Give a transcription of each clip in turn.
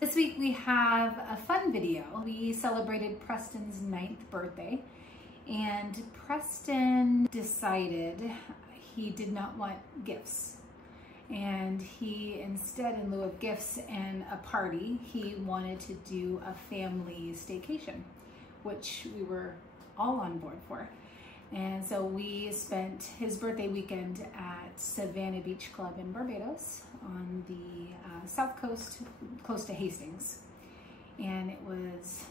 This week we have a fun video. We celebrated Preston's 9th birthday, and Preston decided he did not want gifts. And he instead, in lieu of gifts and a party, he wanted to do a family staycation, which we were all on board for. And so we spent his birthday weekend at Savannah Beach Club in Barbados on the south coast, close to Hastings. And it was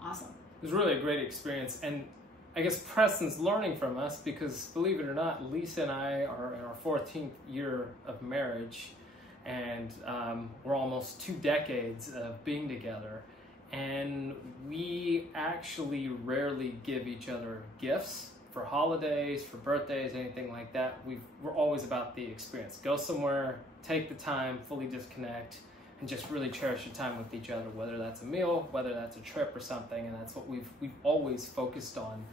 awesome. It was really a great experience. And I guess Preston's learning from us because, believe it or not, Lisa and I are in our 14th year of marriage, and we're almost 2 decades of being together. And we actually rarely give each other gifts for holidays, for birthdays, anything like that. We're always about the experience. Go somewhere, take the time, fully disconnect, and just really cherish your time with each other, whether that's a meal, whether that's a trip or something. And that's what we've always focused on.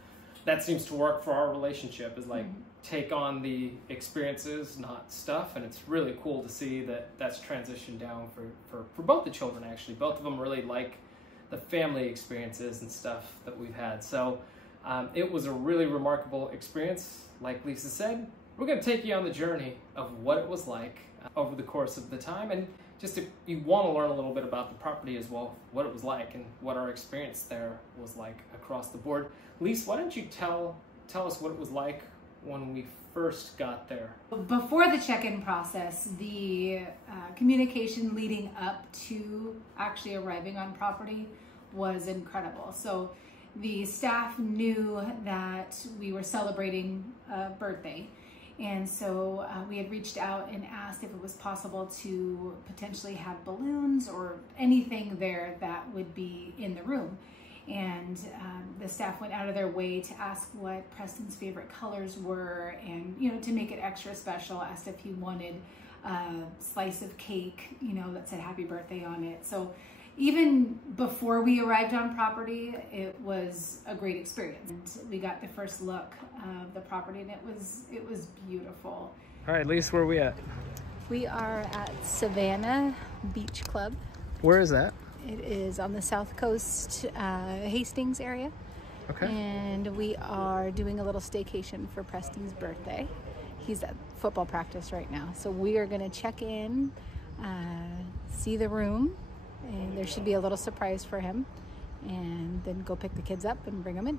That seems to work for our relationship, is like take on the experiences, not stuff. And it's really cool to see that that's transitioned down for both the children, actually. Both of them really like the family experiences and stuff that we've had. So it was a really remarkable experience. Like Lisa said, we're going to take you on the journey of what it was like over the course of the time. And just if you want to learn a little bit about the property as well, what it was like and what our experience there was like across the board. Lisa, why don't you tell us what it was like when we first got there? Before the check-in process, the communication leading up to actually arriving on property was incredible. So the staff knew that we were celebrating a birthday. And so we had reached out and asked if it was possible to potentially have balloons or anything there that would be in the room. And the staff went out of their way to ask what Preston's favorite colors were, and to make it extra special, asked if he wanted a slice of cake, that said happy birthday on it. So even before we arrived on property, it was a great experience. And we got the first look of the property, and it was beautiful. All right, Lisa, where are we at? We are at Savannah Beach Club. Where is that? It is on the south coast, Hastings area. Okay. And we are doing a little staycation for Preston's birthday. He's at football practice right now. So we are going to check in, see the room, and there should be a little surprise for him, and then go pick the kids up and bring them in.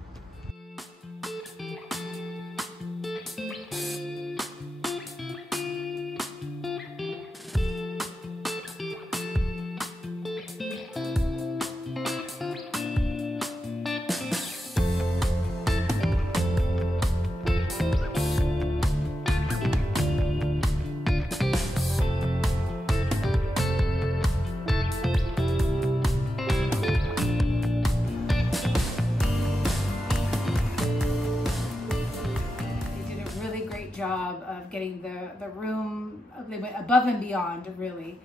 Job of getting the room, they went above and beyond, really,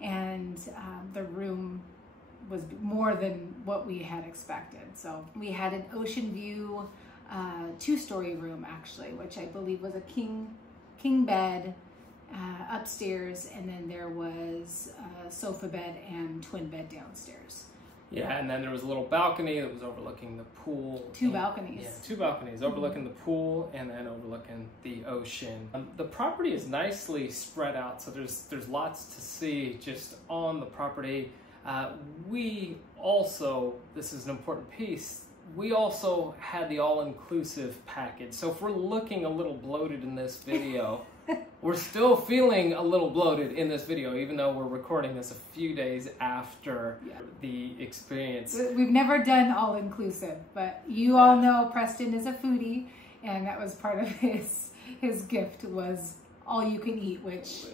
and the room was more than what we had expected. So we had an ocean view 2-story room, actually, which I believe was a king bed upstairs, and then there was a sofa bed and twin bed downstairs. Yeah, and then there was a little balcony that was overlooking the pool. Two balconies. Yeah, 2 balconies, overlooking the pool and then overlooking the ocean. The property is nicely spread out, so there's lots to see just on the property. We also, this is an important piece, we also had the all-inclusive package. So if we're looking a little bloated in this video, we're still feeling a little bloated in this video, even though we're recording this a few days after the experience. We've never done all-inclusive, but you all know Preston is a foodie, and that was part of his gift, was all you can eat, which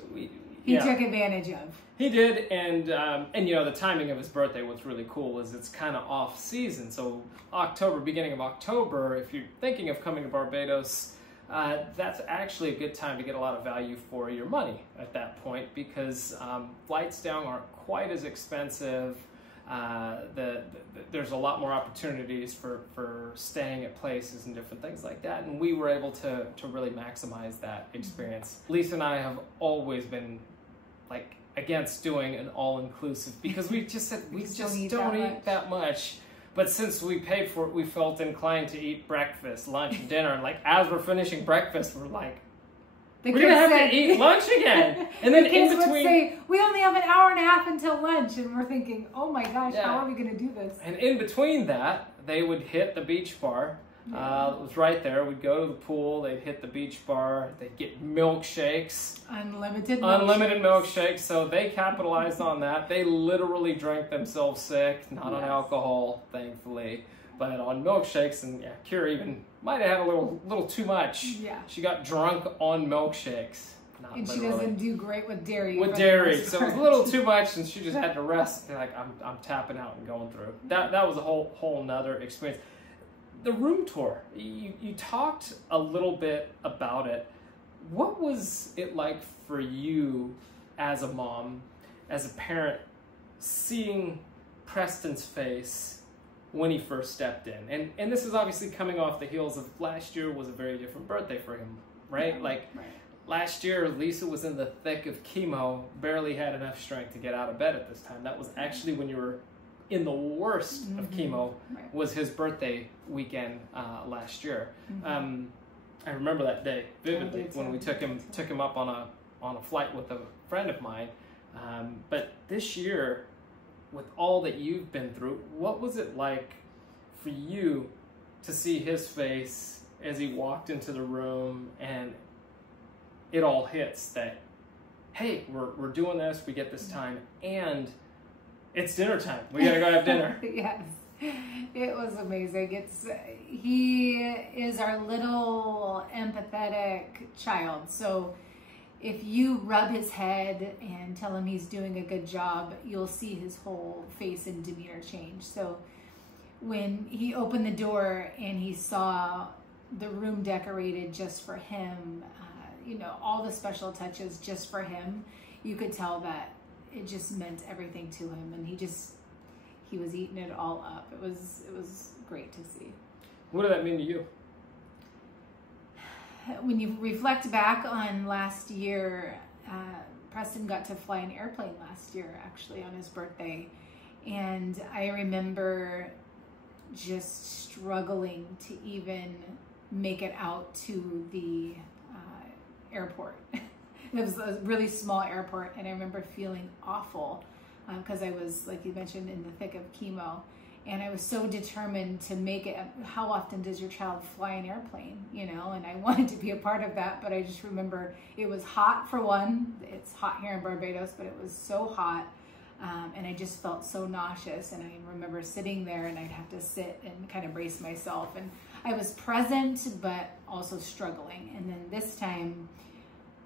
he took advantage of. He did, and the timing of his birthday, what's really cool is it's kind of off season. So October, beginning of October, if you're thinking of coming to Barbados, that's actually a good time to get a lot of value for your money at that point, because flights down aren't quite as expensive. There's a lot more opportunities for staying at places and different things like that, and we were able to really maximize that experience. Lisa and I have always been like against doing an all-inclusive because we just said we just don't eat that much. But since we paid for it, we felt inclined to eat breakfast, lunch, and dinner. And like as we're finishing breakfast, we're like, we're gonna have to eat lunch again. And then in between, would say, we only have an hour and a half until lunch, and we're thinking, oh my gosh, how are we gonna do this? And in between that, they would hit the beach bar. It was right there. We'd go to the pool. They'd hit the beach bar. They'd get milkshakes. Unlimited milkshakes. So they capitalized on that. They literally drank themselves sick. Not on alcohol, thankfully, but on milkshakes. And Kira even might have had a little too much. Yeah. She got drunk on milkshakes. And she doesn't do great with dairy. So it was a little too much, and she just had to rest. Like I'm tapping out and going through. That was a whole nother experience. The room tour, you talked a little bit about it. What was it like for you as a mom, as a parent, seeing Preston's face when he first stepped in? And this is obviously coming off the heels of last year was a very different birthday for him, right? Last year, Lisa was in the thick of chemo, barely had enough strength to get out of bed at this time. That was actually when you were in the worst of chemo, was his birthday weekend last year. I remember that day vividly when we took him up on a flight with a friend of mine. But this year, with all that you've been through, what was it like for you to see his face as he walked into the room and it all hits that, hey, we're doing this, we get this time, and it's dinner time. We gotta go have dinner. Yes, it was amazing. He is our little empathetic child. So if you rub his head and tell him he's doing a good job, you'll see his whole face and demeanor change. So when he opened the door and he saw the room decorated just for him, all the special touches just for him, you could tell that it just meant everything to him, and he was eating it all up. It was great to see. What did that mean to you? When you reflect back on last year, Preston got to fly an airplane last year, actually, on his birthday. And I remember just struggling to even make it out to the airport. It was a really small airport, and I remember feeling awful because I was, like you mentioned, in the thick of chemo, and I was so determined to make it. How often does your child fly an airplane, and I wanted to be a part of that, but I just remember it was hot for one. It's hot here in Barbados, but it was so hot, and I just felt so nauseous, and I remember sitting there, and I'd have to sit and kind of brace myself, and I was present, but also struggling. And then this time,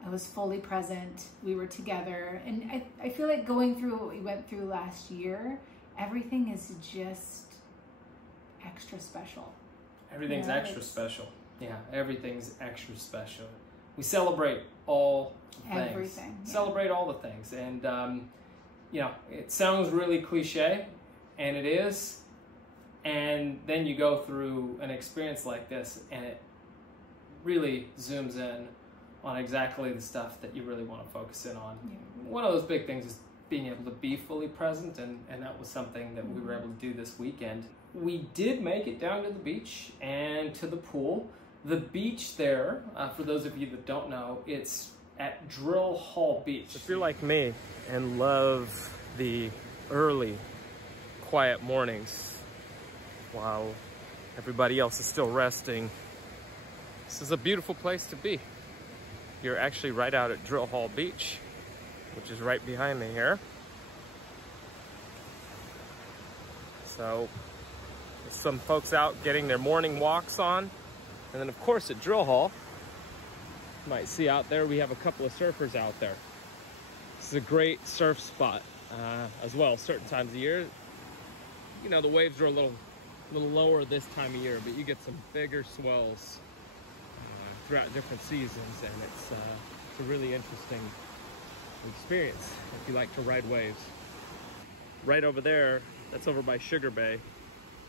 I was fully present. We were together. And I feel like going through what we went through last year, everything is just extra special. Everything's extra special. Yeah, everything's extra special. We celebrate all things. Everything. Yeah. Celebrate all the things. And, it sounds really cliche, and it is. And then you go through an experience like this, and it really zooms in on exactly the stuff that you really want to focus in on. Yeah. One of those big things is being able to be fully present, and that was something that we were able to do this weekend. We did make it down to the beach and to the pool. The beach there, for those of you that don't know, it's at Drill Hall Beach. If you're like me and love the early, quiet mornings while everybody else is still resting, this is a beautiful place to be. You're actually right out at Drill Hall Beach, which is right behind me here. So there's some folks out getting their morning walks on. And then of course at Drill Hall, you might see out there, we have a couple of surfers out there. This is a great surf spot as well. Certain times of year, the waves are a little lower this time of year, but you get some bigger swells throughout different seasons, and it's a really interesting experience if you like to ride waves. Right over there, that's over by Sugar Bay,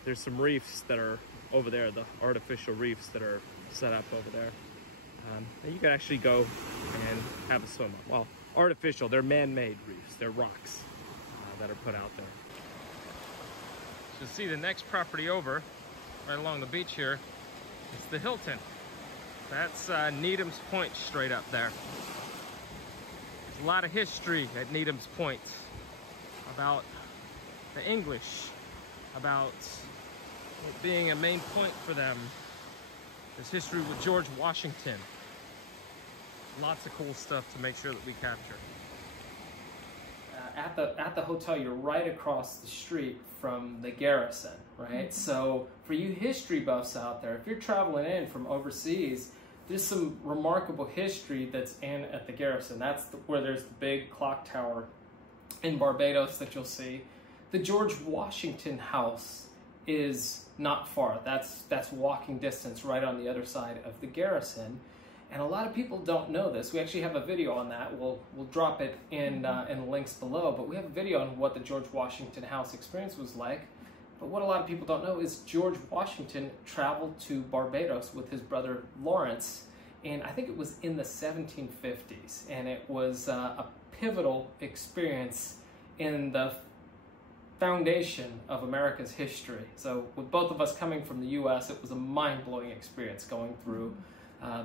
there's some reefs that are over there, the artificial reefs that are set up over there. And you can actually go and have a swim. Well, artificial. They're man-made reefs. They're rocks that are put out there. So see the next property over, right along the beach here, it's the Hilton. That's Needham's Point straight up there. There's a lot of history at Needham's Point about the English, about it being a main point for them. There's history with George Washington. Lots of cool stuff to make sure that we capture. At the hotel, you're right across the street from the Garrison, right? Mm-hmm. So for you history buffs out there, if you're traveling in from overseas, there's some remarkable history that's in at the Garrison. That's where there's the big clock tower in Barbados that you'll see. The George Washington house is not far. That's walking distance right on the other side of the Garrison. And a lot of people don't know this. We actually have a video on that. We'll drop it in the links below. But we have a video on what the George Washington house experience was like. But what a lot of people don't know is George Washington traveled to Barbados with his brother Lawrence, and I think it was in the 1750s. And it was a pivotal experience in the foundation of America's history. So with both of us coming from the U.S., it was a mind-blowing experience going through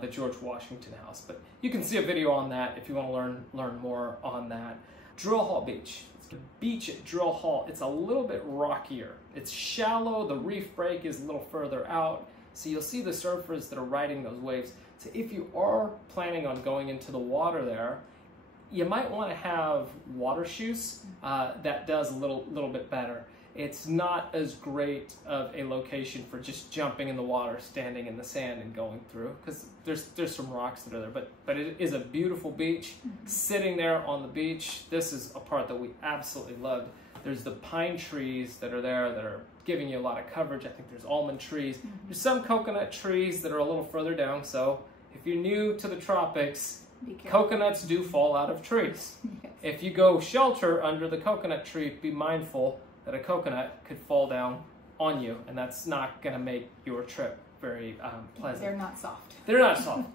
the George Washington house. But you can see a video on that if you want to learn more on that. Drill Hall Beach. It's the beach at Drill Hall. It's a little bit rockier. It's shallow. The reef break is a little further out. So you'll see the surfers that are riding those waves. So if you are planning on going into the water there, you might want to have water shoes. That does a little bit better. It's not as great of a location for just jumping in the water, standing in the sand and going through, because there's some rocks that are there. But it is a beautiful beach. Mm-hmm. Sitting there on the beach, this is a part that we absolutely loved. There's the pine trees that are there that are giving you a lot of coverage. I think there's almond trees. Mm-hmm. There's some coconut trees that are a little further down. So if you're new to the tropics, coconuts do fall out of trees. Yes. If you go shelter under the coconut tree, be mindful that a coconut could fall down on you, and that's not going to make your trip very pleasant. They're not soft. They're not soft.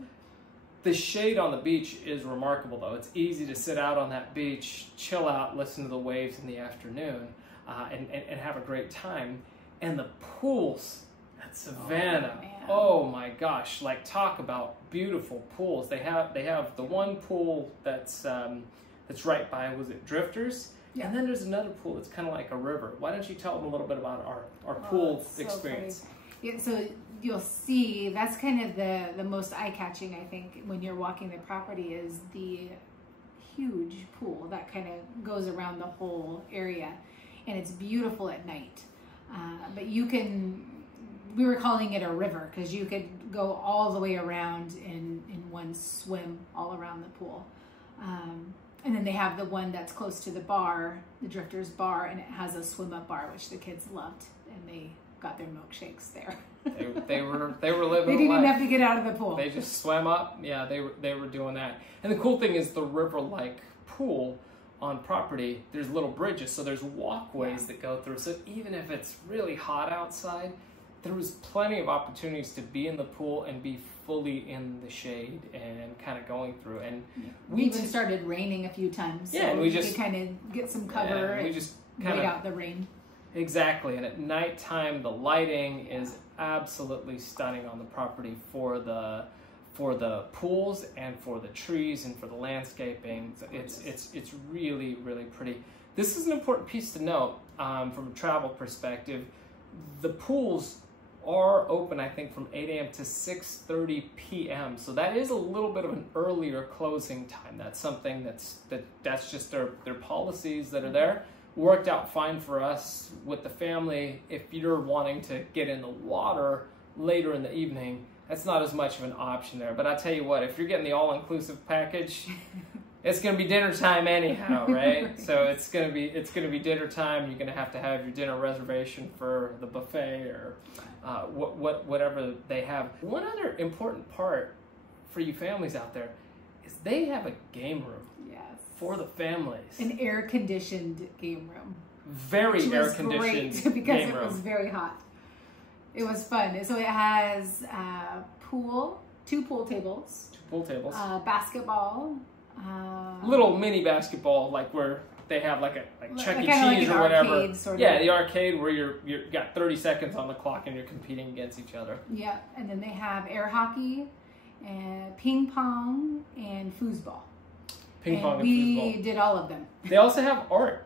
The shade on the beach is remarkable, though. It's easy to sit out on that beach, chill out, listen to the waves in the afternoon, and have a great time. And the pools at Savannah, oh my gosh, like talk about beautiful pools. They have the one pool that's right by, was it Drifters? Yeah. And then there's another pool that's kind of like a river. Why don't you tell them a little bit about our pool experience? Yeah, so you'll see that's kind of the most eye-catching, I think, when you're walking the property, is the huge pool that kind of goes around the whole area, and it's beautiful at night. But we were calling it a river because you could go all the way around in one swim all around the pool. And then they have the one that's close to the bar, the Drifters bar, and it has a swim-up bar, which the kids loved, and they got their milkshakes there. they were living. They didn't even have to get out of the pool. They just swam up. Yeah, they were doing that. And the cool thing is the river-like pool on property, there's little bridges, so there's walkways that go through. So even if it's really hot outside, there was plenty of opportunities to be in the pool and be fully in the shade and kind of going through. And we even started raining a few times. Yeah, so and we just could kind of get some cover and we just wait out the rain. Exactly. And at nighttime, the lighting is absolutely stunning on the property for the pools and for the trees and for the landscaping. It's really, really pretty. This is an important piece to note from a travel perspective. The pools are open, I think, from 8 a.m. to 6:30 p.m. So that is a little bit of an earlier closing time. That's something that's just their policies that are there. Worked out fine for us with the family. If you're wanting to get in the water later in the evening, that's not as much of an option there. But I tell you what, if you're getting the all-inclusive package, it's going to be dinner time anyhow, right? So it's going to be dinner time. You're going to have your dinner reservation for the buffet or whatever they have. One other important part for you families out there is they have a game room. Yes. For the families. An air-conditioned game room. Very air-conditioned because game room. It was very hot. It was fun. So it has two pool tables. Two pool tables. Basketball. Little mini basketball, like where they have like Chuck E. Kinda like Cheese an or whatever. arcade sort of. Yeah, the arcade where you got 30 seconds on the clock and you're competing against each other. Yeah, and then they have air hockey, and ping pong, and foosball. Ping pong and we foosball. did all of them. They also have art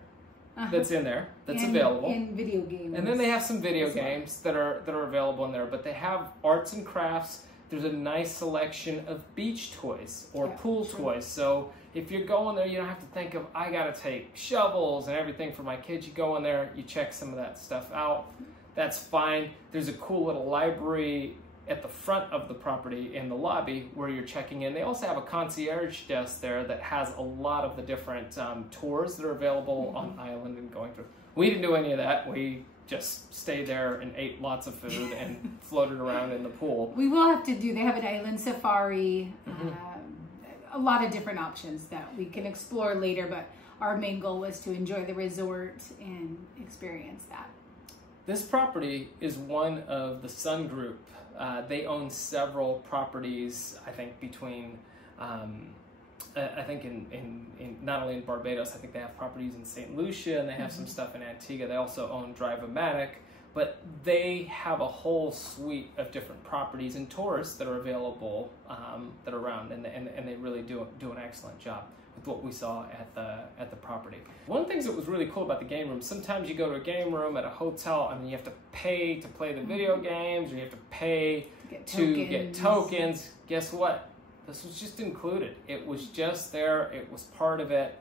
that's in there, that's available. And video games. And then they have some video games that are available in there, but they have arts and crafts. There's a nice selection of beach toys or pool toys. So if you're going there, you don't have to think of, I got to take shovels and everything for my kids. You go in there, you check some of that stuff out. That's fine. There's a cool little library at the front of the property in the lobby where you're checking in. They also have a concierge desk there that has a lot of the different tours that are available on island and going through. We didn't do any of that. We just stayed there and ate lots of food and floated around in the pool. We will have to do, they have an island safari, a lot of different options that we can explore later, but our main goal was to enjoy the resort and experience that. This property is one of the Sun Group. They own several properties, I think, between, I think in not only in Barbados, I think they have properties in St. Lucia, and they have some stuff in Antigua. They also own Drive-O-Matic, but they have a whole suite of different properties and tours that are available that are around, and they really do an excellent job with what we saw at the property. One of the things that was really cool about the game room, sometimes you go to a game room at a hotel and you have to pay to play the video games, or you have to pay to get tokens. Guess what? This was just included. It was just there. It was part of it.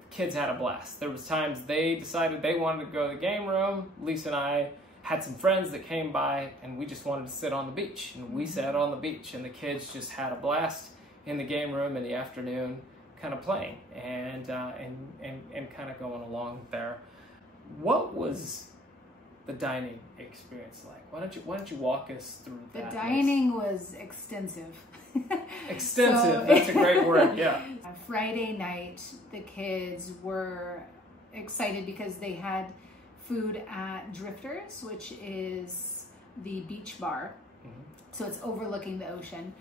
The kids had a blast. There was times they decided they wanted to go to the game room. Lisa and I had some friends that came by and we just wanted to sit on the beach, and we sat on the beach, and the kids just had a blast in the game room in the afternoon, kind of playing and kind of going along there. What was the dining experience like? Why don't you walk us through that? The dining was extensive. Extensive, that's a great word, yeah. Friday night, the kids were excited because they had food at Drifters, which is the beach bar. So it's overlooking the ocean.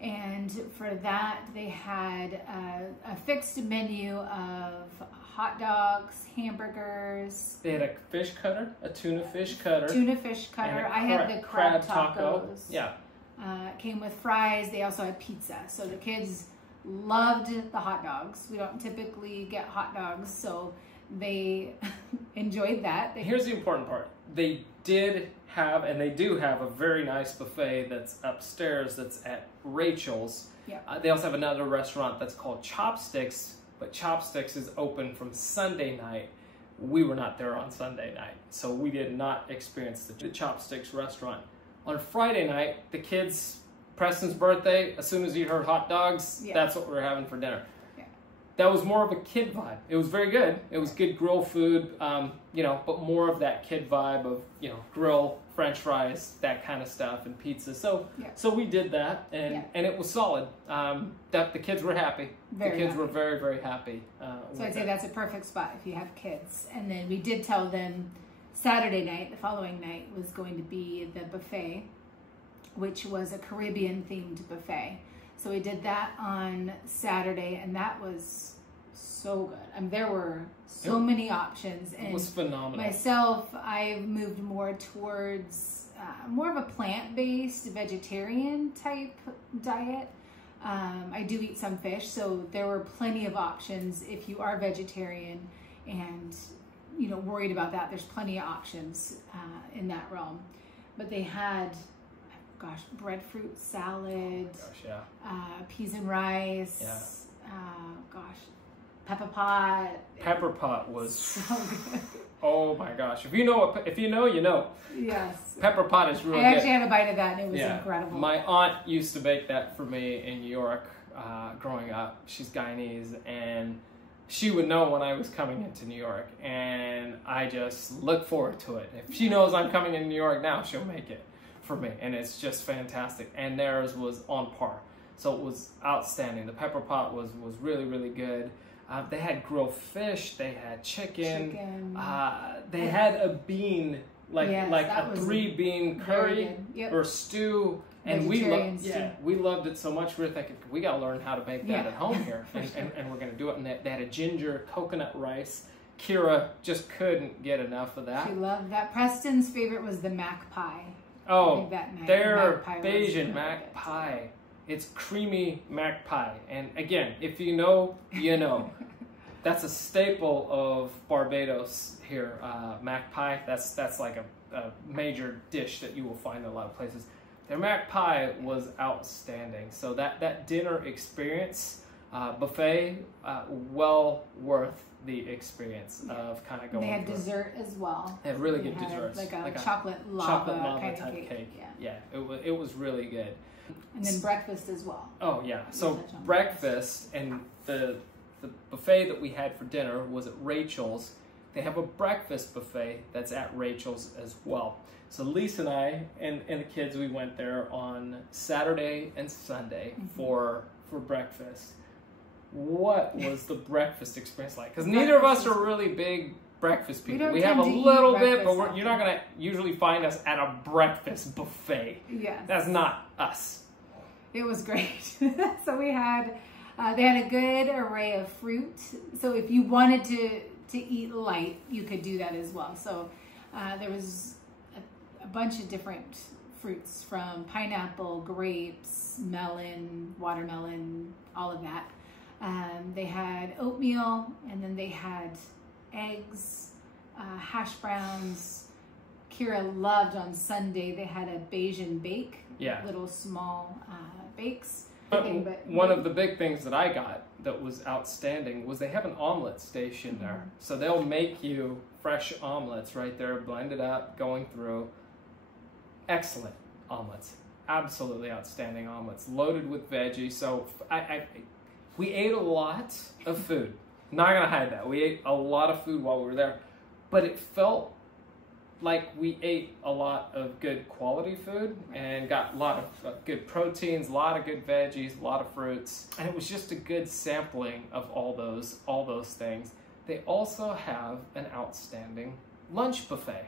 And for that, they had a fixed menu of hot dogs, hamburgers. They had a fish cutter, a tuna fish cutter. I had the crab taco. tacos. Yeah. Came with fries. They also had pizza. So the kids loved the hot dogs. We don't typically get hot dogs, so they enjoyed that. Here's the important part. They did have, and they do have, a very nice buffet that's upstairs that's at Rachel's. Yeah. They also have another restaurant that's called Chopsticks, but Chopsticks is open from Sunday night. We were not there on Sunday night, so we did not experience the Chopsticks restaurant. On Friday night, the kids, Preston's birthday, as soon as he heard hot dogs, that's what we were having for dinner. Yeah. That was more of a kid vibe. It was very good. It was good grill food, but more of that kid vibe of, grill, French fries, that kind of stuff, and pizza. So we did that, and it was solid. The kids were happy. The kids were very, very happy. So I'd say that's a perfect spot if you have kids. And then we did tell them Saturday night, the following night, was going to be the buffet, which was a Caribbean-themed buffet. So we did that on Saturday, and that was so good. I mean, there were so many options. And it was phenomenal. Myself, I've moved more towards more of a plant-based, vegetarian-type diet. I do eat some fish, so there were plenty of options if you are vegetarian and worried about that. There's plenty of options in that realm. But they had, breadfruit salad, peas and rice, pepper pot. Pepper pot was so good. Oh my gosh! If you know, you know. Yes. Pepper pot is really good. I actually had a bite of that, and it was incredible. My aunt used to bake that for me in New York growing up. She's Guyanese, and she would know when I was coming into New York, and I just look forward to it. If she knows I'm coming into New York now, she'll make it for me, and it's just fantastic. And theirs was on par, so it was outstanding. The pepper pot was really, really good. They had grilled fish, they had chicken. They had a bean, like a 3-bean curry or stew. And vegetarians too. we loved it so much. We were thinking, we got to learn how to make that at home here. And we're going to do it. And they had a ginger coconut rice. Kira just couldn't get enough of that. She loved that. Preston's favorite was the mac pie. Oh, their mac Bayesian mac pie. It's creamy mac pie. And again, if you know, you know. That's a staple of Barbados here. Mac pie, that's like a major dish that you will find in a lot of places. Their mac pie was outstanding. So that dinner experience, buffet, well worth the experience of kind of going. They had dessert as well. They had really good desserts. Like a chocolate lava kind type of cake. Yeah, it was really good. And then breakfast as well. Oh yeah, so breakfast and the buffet that we had for dinner was at Rachel's. They have a breakfast buffet that's at Rachel's as well. So Lisa and I and the kids, we went there on Saturday and Sunday for breakfast. What was the breakfast experience like? Because neither of us are really big breakfast people. We have a little bit, but you're not going to usually find us at a breakfast buffet. Yes. That's not us. It was great. So we had... they had a good array of fruit. So if you wanted to eat light, you could do that as well. So there was a bunch of different fruits, from pineapple, grapes, melon, watermelon, all of that. They had oatmeal, and then they had eggs, hash browns. Kira loved on Sunday, they had a Bayesian bake, little small bakes. But one of the big things that I got that was outstanding was they have an omelet station there. So they'll make you fresh omelets right there, blended up, going through. Excellent omelets. Absolutely outstanding omelets, loaded with veggies. So we ate a lot of food. Not going to hide that. We ate a lot of food while we were there. But it felt like we ate a lot of good quality food and got a lot of good proteins, a lot of good veggies, a lot of fruits, and it was just a good sampling of all those things. They also have an outstanding lunch buffet,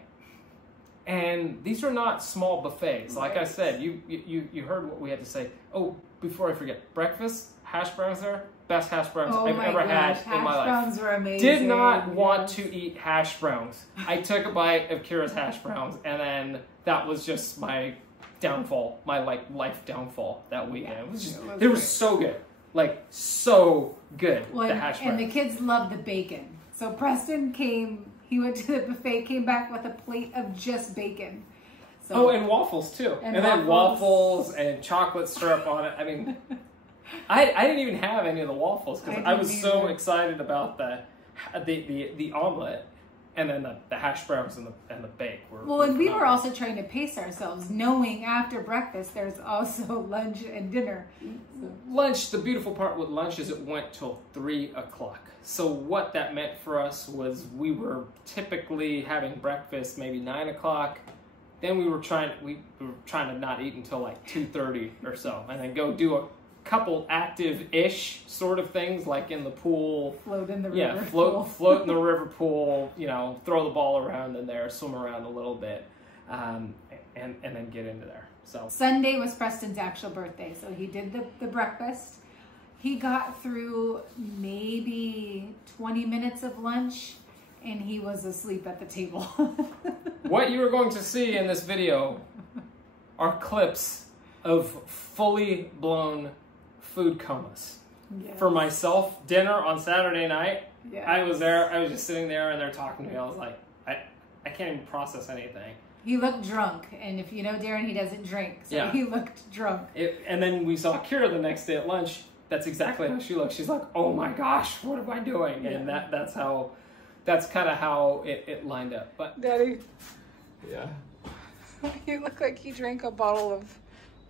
and these are not small buffets. Like I said, you heard what we had to say. Oh, before I forget, breakfast, hash browns there. Best hash browns I've ever had in my life. Hash browns were amazing. Did not want to eat hash browns. I took a bite of Kira's hash browns, and then that was just my downfall, my life downfall that weekend. It was so good, like so good. Well, the hash browns. And the kids loved the bacon. So Preston came. He went to the buffet, came back with a plate of just bacon. So, and waffles too, and then waffles and chocolate syrup on it. I mean. I didn't even have any of the waffles because I was so excited about the omelet, and then the hash browns and the bake were and we were also trying to pace ourselves, knowing after breakfast there's also lunch and dinner. Lunch, the beautiful part with lunch is it went till 3 o'clock. So what that meant for us was we were typically having breakfast maybe 9 o'clock. Then we were trying to not eat until like 2:30 or so, and then go do a couple active-ish sort of things, like in the pool. Float in the river pool. Float in the river pool, throw the ball around in there, swim around a little bit, and then get into there. So Sunday was Preston's actual birthday, so he did the breakfast. He got through maybe 20 minutes of lunch, and he was asleep at the table. What you are going to see in this video are clips of fully blown food comas. Yes. For myself, dinner on Saturday night, yes. I was there, I was just sitting there and they're talking to me. I was like, I can't even process anything. He looked drunk, and if you know Darren, he doesn't drink, so he looked drunk. And then we saw Kira the next day at lunch. That's exactly how she looked. She's like, oh my gosh, what am I doing? And that's kind of how it lined up. But Daddy. Yeah. You look like he drank a bottle of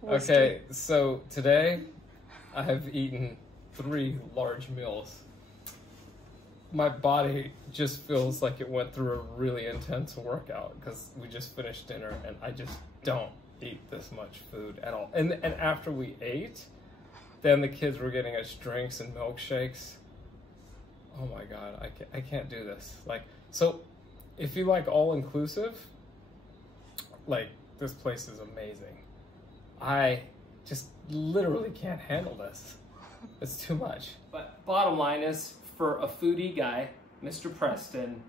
whiskey. Okay, so today I have eaten 3 large meals. My body just feels like it went through a really intense workout because we just finished dinner and I just don't eat this much food at all. And after we ate, then the kids were getting us drinks and milkshakes. Oh my God, I can't do this. So if you like all inclusive, this place is amazing. I just literally can't handle this. It's too much. But bottom line is, for a foodie guy, Mr. Preston,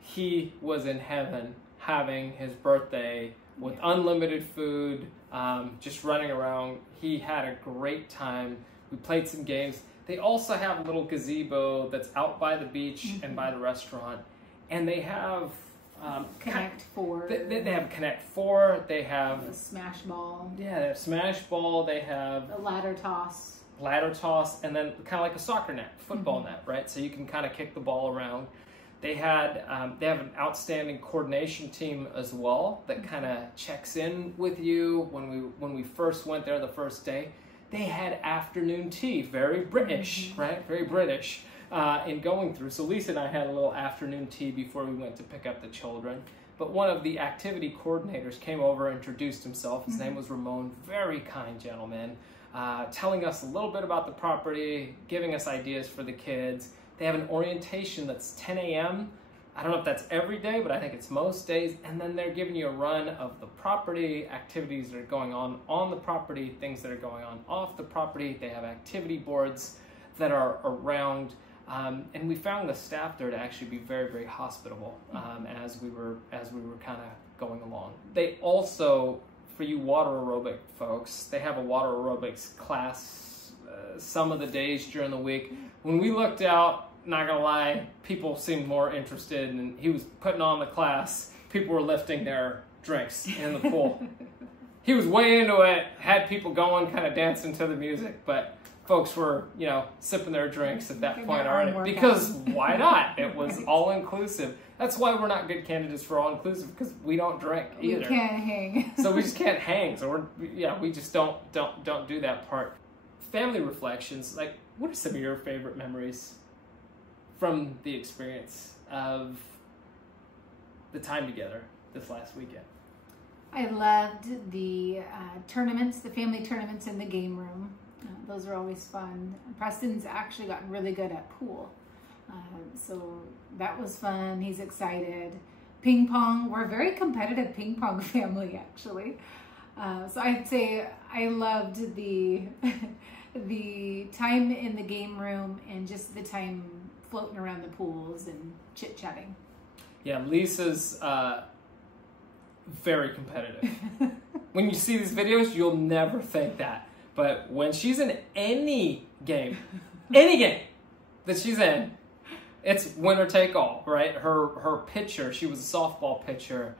he was in heaven having his birthday with unlimited food, just running around. He had a great time. We played some games. They also have a little gazebo that's out by the beach and by the restaurant. And they have Connect Four. They have Connect Four. They have a smash ball. Yeah, they have smash ball. They have a ladder toss. And then kind of like a soccer net, football net, right? So you can kind of kick the ball around. They have an outstanding coordination team as well that kind of checks in with you. When we first went there the first day, they had afternoon tea, very British, right? Very British. In going through. So Lisa and I had a little afternoon tea before we went to pick up the children. But one of the activity coordinators came over, introduced himself. His name was Ramon, very kind gentleman, telling us a little bit about the property, giving us ideas for the kids. They have an orientation that's 10 a.m. I don't know if that's every day, but I think it's most days. And then they're giving you a run of the property, activities that are going on the property, things that are going on off the property. They have activity boards that are around. And we found the staff there to actually be very, very hospitable as we were kind of going along. They also, for you water aerobic folks, they have a water aerobics class some of the days during the week. When we looked out, not gonna lie, people seemed more interested, and he was putting on the class. People were lifting their drinks in the pool. He was way into it, had people going, kind of dancing to the music, but folks were, sipping their drinks at that point already. Because why not? It was all-inclusive. That's why we're not good candidates for all-inclusive, because we don't drink either. We can't hang. So we just can't hang. So we just don't do that part. Family reflections, like, what are some of your favorite memories from the experience of the time together this last weekend? I loved the tournaments, the family tournaments in the game room. Those are always fun. Preston's actually gotten really good at pool. So that was fun. He's excited. Ping pong. We're a very competitive ping pong family, actually. So I'd say I loved the time in the game room and just the time floating around the pools and chit-chatting. Yeah, Lisa's very competitive. When you see these videos, you'll never think that. But when she's in any game that she's in, it's winner take all, right? Her pitcher, she was a softball pitcher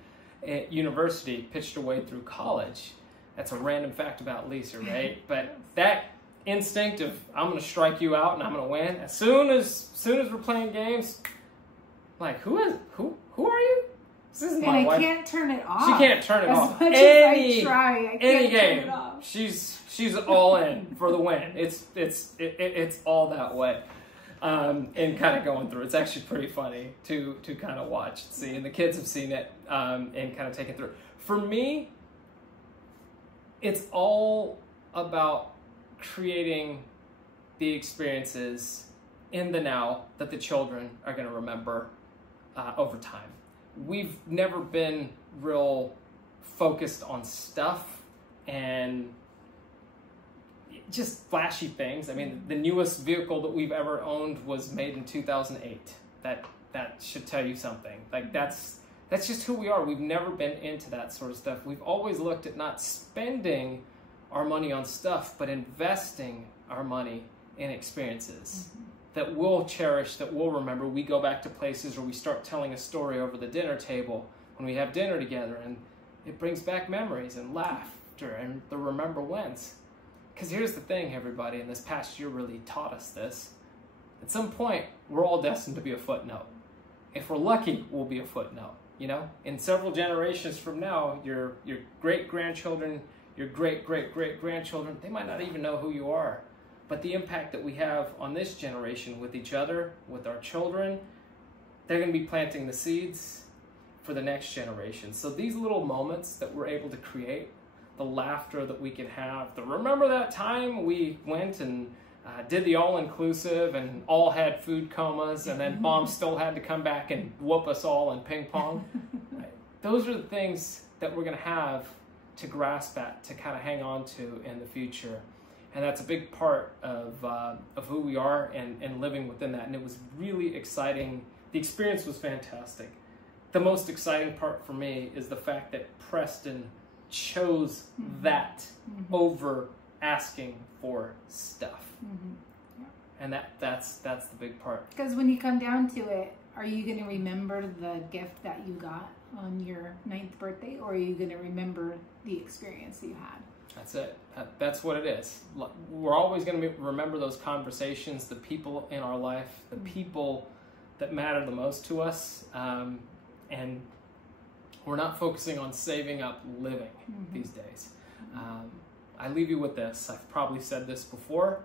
at university, pitched her way through college. That's a random fact about Lisa, right? But that instinct of, I'm going to strike you out and I'm going to win. As soon as we're playing games, like, who are you? This is my wife. I can't turn it off. She can't turn it off. As much as I try, I can't game, turn it off. She's all in for the win. It's all that way, and kind of going through. It's actually pretty funny to kind of watch and see, and the kids have seen it and kind of take it through. For me, it's all about creating the experiences in the now that the children are going to remember over time. We've never been real focused on stuff and just flashy things. I mean, the newest vehicle that we've ever owned was made in 2008. That should tell you something. Like, that's just who we are. We've never been into that sort of stuff. We've always looked at not spending our money on stuff, but investing our money in experiences that we'll cherish, that we'll remember. We go back to places where we start telling a story over the dinner table when we have dinner together, and it brings back memories and laughter and the remember whens. Because here's the thing, everybody, and this past year really taught us this. At some point, we're all destined to be a footnote. If we're lucky, we'll be a footnote. In several generations from now, your great-grandchildren, your great-great-great-grandchildren, they might not even know who you are. But the impact that we have on this generation with each other, with our children, they're going to be planting the seeds for the next generation. So these little moments that we're able to create, the laughter that we can have, remember that time we went and did the all-inclusive and all had food comas, and then Mom still had to come back and whoop us all in ping pong. Right? Those are the things that we're going to have to grasp at, to kind of hang on to in the future. And that's a big part of who we are and living within that. And it was really exciting. The experience was fantastic. The most exciting part for me is the fact that Preston chose that over asking for stuff. And that's the big part. Because when you come down to it, are you going to remember the gift that you got on your 9th birthday, or are you going to remember the experience that you had? That's it. That's what it is. We're always going to remember those conversations, the people in our life, the people that matter the most to us, and we're not focusing on saving up living these days. I leave you with this. I've probably said this before.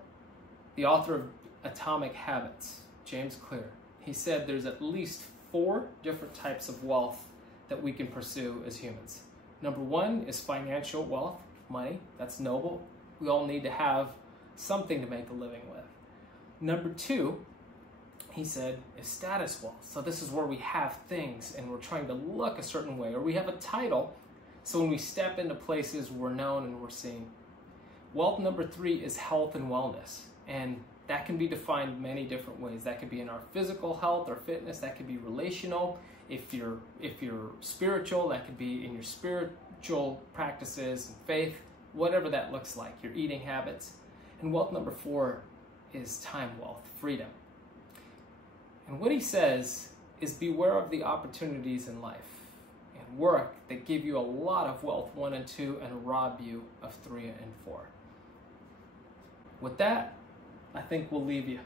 The author of Atomic Habits, James Clear, he said there's at least 4 different types of wealth that we can pursue as humans. Number 1 is financial wealth, money. That's noble. We all need to have something to make a living with. Number 2, he said, is status wealth. So this is where we have things and we're trying to look a certain way, or we have a title, so when we step into places we're known and we're seen. Wealth number 3 is health and wellness, and that can be defined many different ways. That could be in our physical health or fitness. That could be relational. If you're spiritual, that could be in your spiritual practices and faith, whatever that looks like, your eating habits. And wealth number 4 is time wealth, freedom. And what he says is beware of the opportunities in life and work that give you a lot of wealth, 1 and 2, and rob you of 3 and 4. With that, I think we'll leave you.